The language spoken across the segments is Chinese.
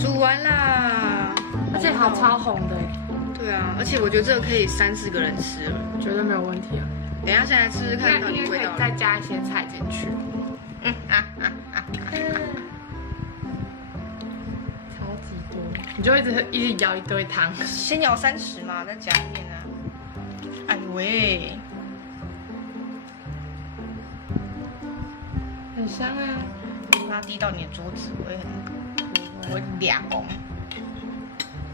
煮完啦，而且好超红的，对啊，而且我觉得这个可以3、4个人吃了，绝对没有问题啊。等一下现在吃吃看到底味道。再加一些菜进去。超级多，你就一直舀一堆汤。先舀30嘛，再加面啊。哎呦喂，很香啊！它滴到你的桌子，我会俩公。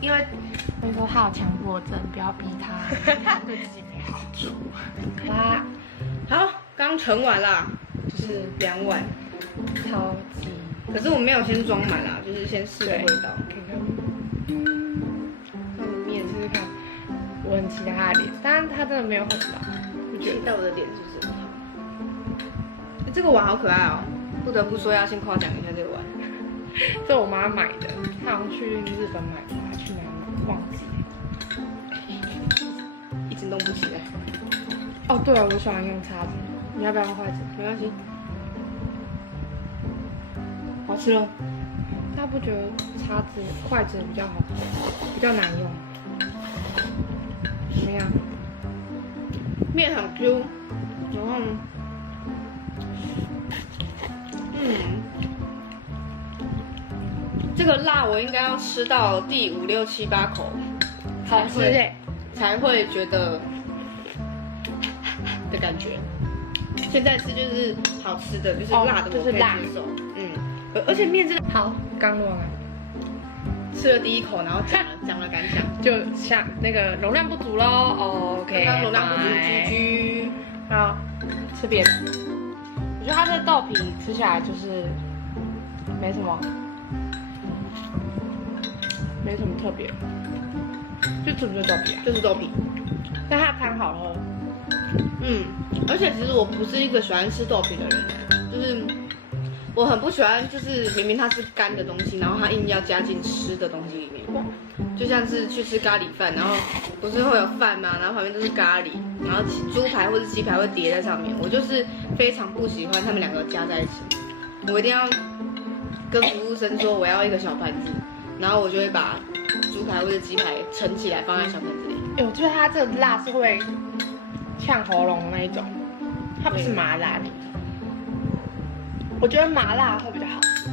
因为我跟你说他有强迫症，不要逼他，他对自己没好处。啦，好，刚盛完啦，就是2碗，超级。可是我没有先装满啦，就是先试个味道。看看，看面试试看，我很期待他的脸，但是他真的没有很老。你期待我的脸是不是很好？这个碗好可爱哦，不得不说要先夸奖一下这个碗。这我妈买的，她好像去日本买的，她去哪里忘记了，一直弄不起来。哦，对了，我喜欢用叉子，你要不要用筷子？没关系。好吃咯。大家不觉得叉子、筷子比较好，比较难用？怎么样？面很 Q，然后，这个辣我应该要吃到第5、6、7、8口，好吃耶！才会觉得的感觉。现在吃就是好吃的，就是辣的，我可以接受。而且面真的好，刚录完，吃了第1口，然后讲了感想，就像那个容量不足喽。OK， 刚容量不足，GG。好，吃别的。我觉得它这豆皮吃起来就是没什么特别，就吃不是豆皮啊，就是豆皮。但它的汤好喝。而且其实我不是一个喜欢吃豆皮的人，就是我很不喜欢，就是明明它是干的东西，然后它硬要加进湿的东西里面。就像是去吃咖喱饭，然后不是会有饭吗？然后旁边都是咖喱，然后猪排或者鸡排会叠在上面。我就是非常不喜欢他们2个加在一起，我一定要跟服务生说我要一个小盘子，然后我就会把猪排或者鸡排盛起来放在小盘子里。我觉得它这个辣是会呛喉咙那一种，它不是麻辣的。我觉得麻辣会比较好吃，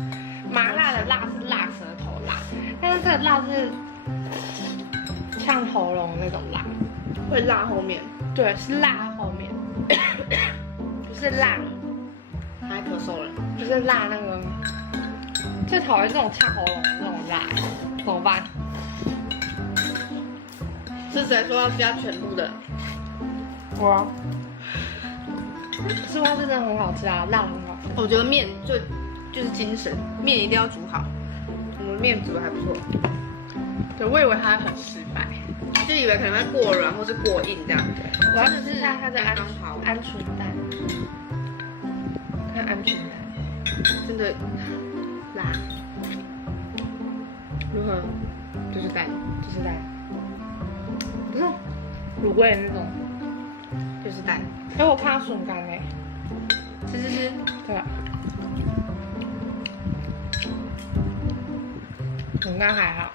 麻辣的辣是辣舌头辣，但是这个辣是呛喉咙那种辣，会辣后面。对，是辣后面，不是辣，还咳嗽了，不是辣那个，最讨厌这种呛喉咙的那种辣，怎么办？是谁说要加全部的？我，是它真的很好吃啊，辣很好吃。我觉得面就是精神，面一定要煮好。我们面煮的还不错。对，我以为它很失败，就以为可能会过软或是过硬这样。我要试一下它的鹌鹌鹑蛋，看鹌鹑蛋，真的辣。如何？就是蛋，就是蛋，不是卤味的那种，就是蛋。哎，我看到笋干嘞，吃，对吧？笋干还好。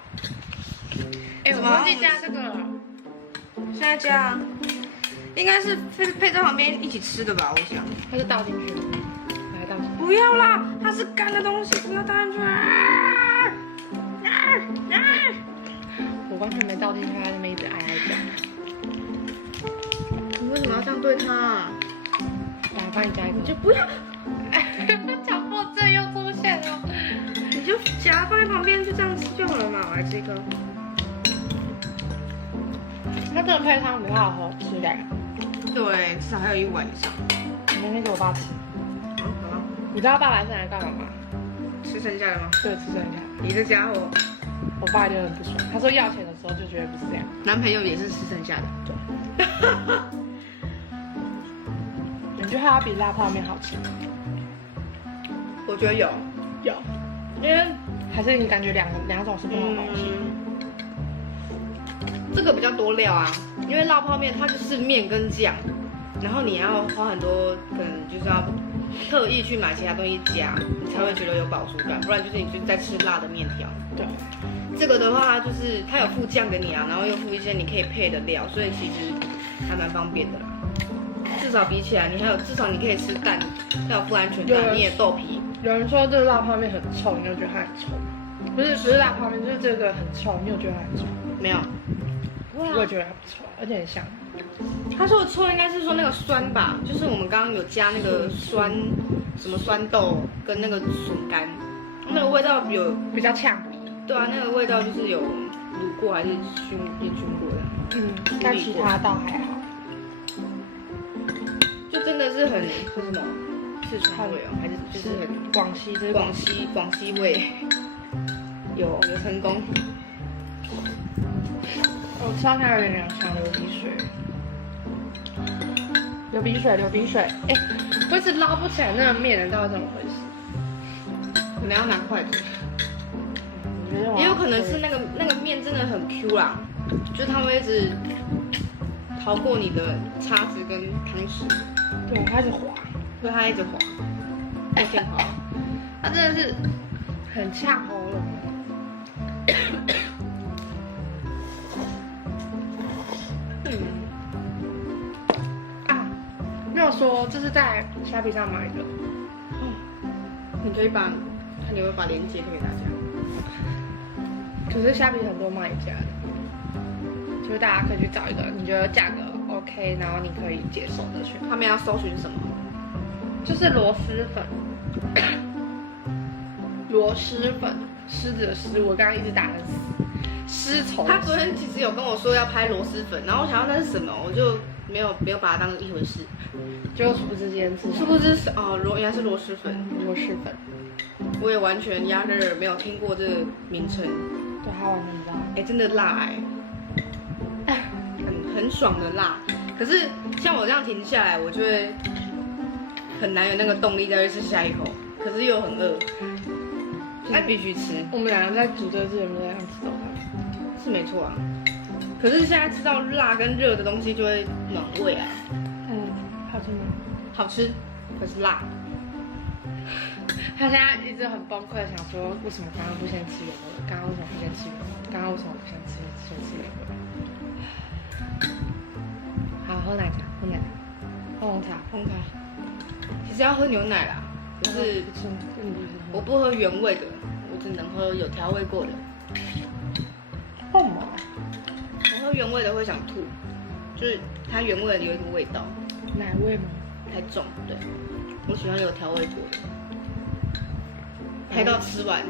哎，我忘记加这个了，现在加啊，应该是配在旁边一起吃的吧？我想。它是倒进去吗？把它倒进去。不要啦，它是干的东西，不要倒进去。我刚才没倒进去，它那边一直哀哀叫。你为什么要这样对它啊？来，帮你加一个。就不要，强迫症又出现了。你就夹放在旁边，就这样吃就好了嘛。我来吃一个。它这个配汤比较好喝，吃点。对，至少还有1碗以上。你明天给我爸吃。好了。你知道爸爸是来干嘛吗？吃剩下的吗？对，吃剩下。你这家伙，我爸就很不爽，他说要钱的时候就绝对不是这样。男朋友也是吃剩下的。对。你觉得它比辣泡面好吃吗？我觉得有，因为还是你感觉两种是不同的东西。这个比较多料啊，因为辣泡面它就是面跟酱，然后你要花很多，可能就是要特意去买其他东西加，你才会觉得有饱足感，不然就是你就在吃辣的面条。对，这个的话就是它有附酱给你啊，然后又附一些你可以配的料，所以其实还蛮方便的啦。至少比起来，至少你可以吃蛋，还有附安全感，你也豆皮。有人说这个辣泡面很臭，你有觉得它很臭吗？不是辣泡面，就是这个很臭，你有觉得它很臭？没有，我也觉得它不臭，而且很香。他说的臭应该是说那个酸吧，就是我们刚刚有加那个酸，什么酸豆跟那个笋干，那个味道有比较呛鼻。对啊，那个味道就是有卤过还是熏过的。但其他倒还好。就真的是很什么四川味哦，还是就是很广西，这是广西味，有成功。我吃到它有点想流鼻水。流鼻水，哎，我一直捞不起来那个面的，到底怎么回事？可能要拿筷子。也有可能是那个面真的很 Q 啦，就是它会一直逃过你的叉子跟汤匙。对，它一直滑，对，它一直滑，太健滑了。它真的是很呛喉咙。没有说这是在虾皮上买的。你可以看你会把链接推给大家。可是虾皮很多卖家的，就是大家可以去找一个你觉得价格 OK， 然后你可以接受的选。他们要搜寻什么？就是螺蛳粉。螺蛳粉，狮子的狮，我刚刚一直打很死。丝绸。他昨天其实有跟我说要拍螺蛳粉，然后我想要那是什么，我就没有把它当一回事。结果殊不知今天吃，殊不知是原来是螺蛳粉。螺蛳粉，我也完全压根儿没有听过这个名称。对，它完全辣。真的辣很爽的辣。可是像我这样停下来，我就会很难有那个动力再去吃下一口，可是又很饿，就是必须吃。我们两个在煮这个之前没有这样吃早餐，是没错啊。可是现在吃到辣跟热的东西就会暖胃啊。好吃吗？好吃，可是辣。他现在一直很崩溃，想说为什么刚刚不先吃原味？刚刚为什么不先吃原味？刚刚为什么不先吃原味？好，喝奶茶，喝红茶。其实要喝牛奶啦，可是我不喝原味的，我只能喝有调味过的。为什么？我喝原味的会想吐，就是它原味的有一个味道。奶味吗？太重，对，我喜欢有调味过的。拍到吃完，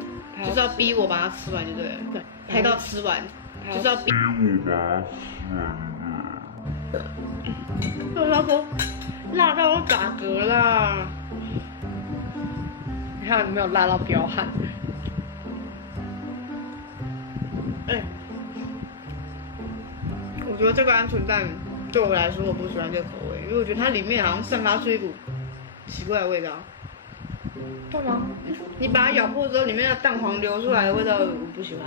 就是要逼我把它吃完就对了。对，拍到吃完，就是要逼我把它吃完。就是他说辣到我打嗝啦。你看你没有辣到飙汗。我觉得这个鹌鹑蛋对我来说我不喜欢这个口味，因为我觉得它里面好像散发出一股奇怪的味道。对吗？你把它咬破之后，里面的蛋黄流出来的味道我不喜欢。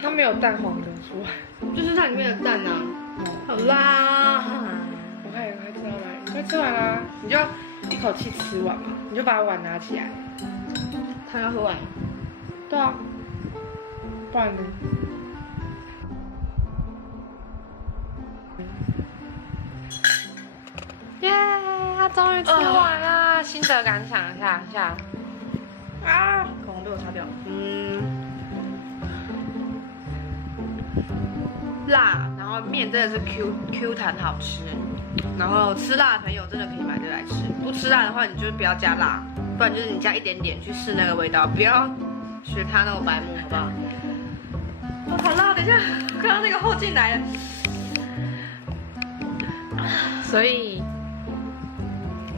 它没有蛋黄流出来，就是它里面的蛋啊，好辣！我快吃到哪里？快吃完啦，你就一口气吃完嘛，你就把碗拿起来。汤要喝完。对啊，不然呢？耶，他终于吃完了，心得感想一下。口红被我擦掉了。辣，然后面真的是 Q 弹好吃，然后吃辣的朋友真的可以买这来吃，不吃辣的话你就是不要加辣，不然就是你加一点点去试那个味道，不要学他那种白目，好不好？好辣！等一下，看到那个后劲来了。所以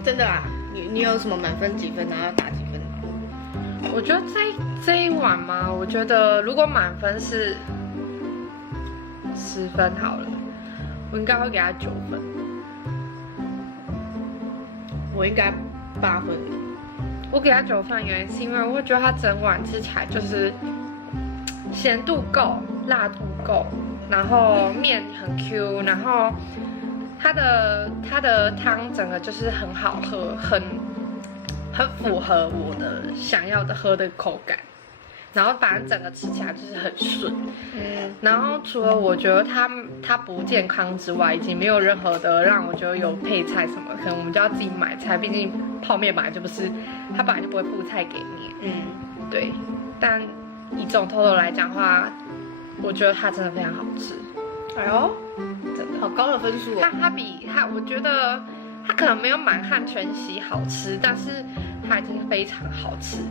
真的啦，你有什么满分几分，然后要打几分？我觉得这一碗嘛，我觉得如果满分是10分好了，我应该会给他9分。我应该8分。我给他9分的原因是因为我会觉得它整碗吃起来就是咸度够，辣度够，然后面很 Q， 然后它的汤整个就是很好喝，很符合我的想要的喝的口感，然后反正整个吃起来就是很顺。然后除了我觉得它不健康之外，已经没有任何的让我觉得有配菜什么，可能我们就要自己买菜，毕竟泡面本来就不是，它本来就不会附菜给你。对。但以这种透透来讲的话，我觉得它真的非常好吃。哎呦，真的好高的分数哦！我觉得它可能没有满汉全席好吃，但是它已经非常好吃了。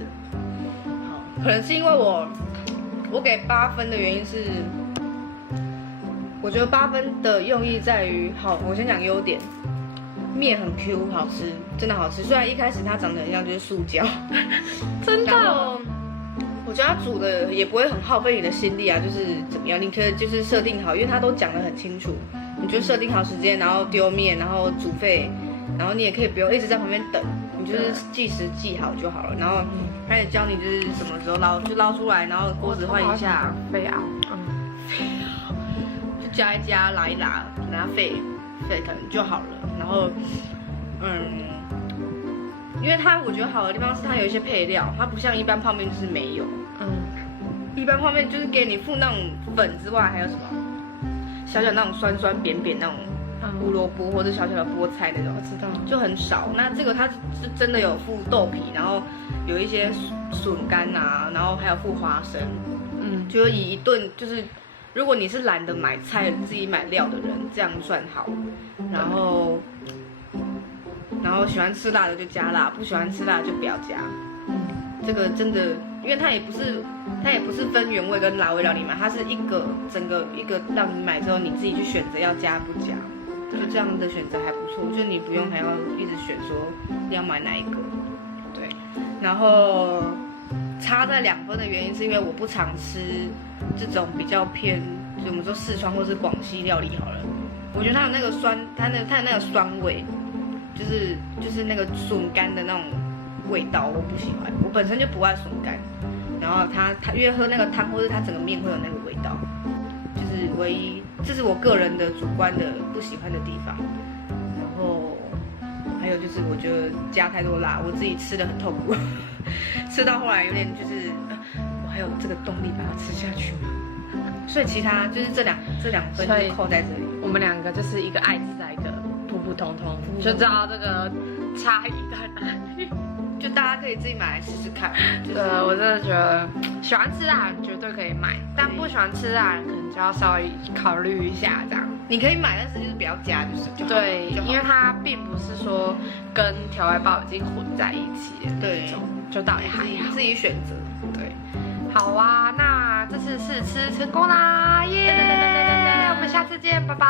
可能是因为我给8分的原因是，我觉得8分的用意在于，好，我先讲优点，面很 Q， 好吃，真的好吃。虽然一开始它长得很像就是塑胶，真的。然后我觉得它煮的也不会很耗费你的心力啊，就是怎么样，你可以就是设定好，因为它都讲得很清楚，你就设定好时间，然后丢面，然后煮沸，然后你也可以不用一直在旁边等，你就是计时记好就好了，然后他也教你就是什么时候捞出来，然后锅子换一下，沸熬，就加一加，拉一拉，给它沸可能就好了。然后，因为我觉得好的地方是它有一些配料，它不像一般泡面就是没有。一般泡面就是给你附那种粉之外，还有什么小小那种酸酸扁扁那种胡萝卜或者小小的菠菜那种，我知道，就很少。那这个它是真的有附豆皮，然后有一些笋干啊，然后还有附花生。就以一顿就是如果你是懒得买菜自己买料的人，这样算好。然后喜欢吃辣的就加辣，不喜欢吃辣的就不要加。这个真的，因为它也不是分原味跟辣味让你买，它是整个一个让你买之后你自己去选择要加不加，就这样的选择还不错，就你不用还要一直选说要买哪一个。对，然后差在2分的原因是因为我不常吃这种比较偏，就我们说四川或是广西料理好了，我觉得它的那个酸，它的那个酸味，就是那个笋干的那种味道，我不喜欢。我本身就不爱笋干，然后它因为喝那个汤或者它整个面会有那个味道，就是唯一，这是我个人的主观的不喜欢的地方。然后还有就是我觉得加太多辣，我自己吃的很痛苦，吃到后来有点就是我还有这个动力把它吃下去吗？所以其他就是这两分就扣在这里。我们2个就是一个爱吃在一个普普通通，就知道这个差异在哪里。就大家可以自己买来试试看。就是我真的觉得喜欢吃辣人绝对可以买，但不喜欢吃辣人可能就要稍微考虑一下这样。你可以买，但是就是不要加，就好。对，因为它并不是说跟调味包已经混在一起了，对，就倒也还好，自己选择。对，好啊，那这次试吃成功啦，耶！我们下次见，拜拜。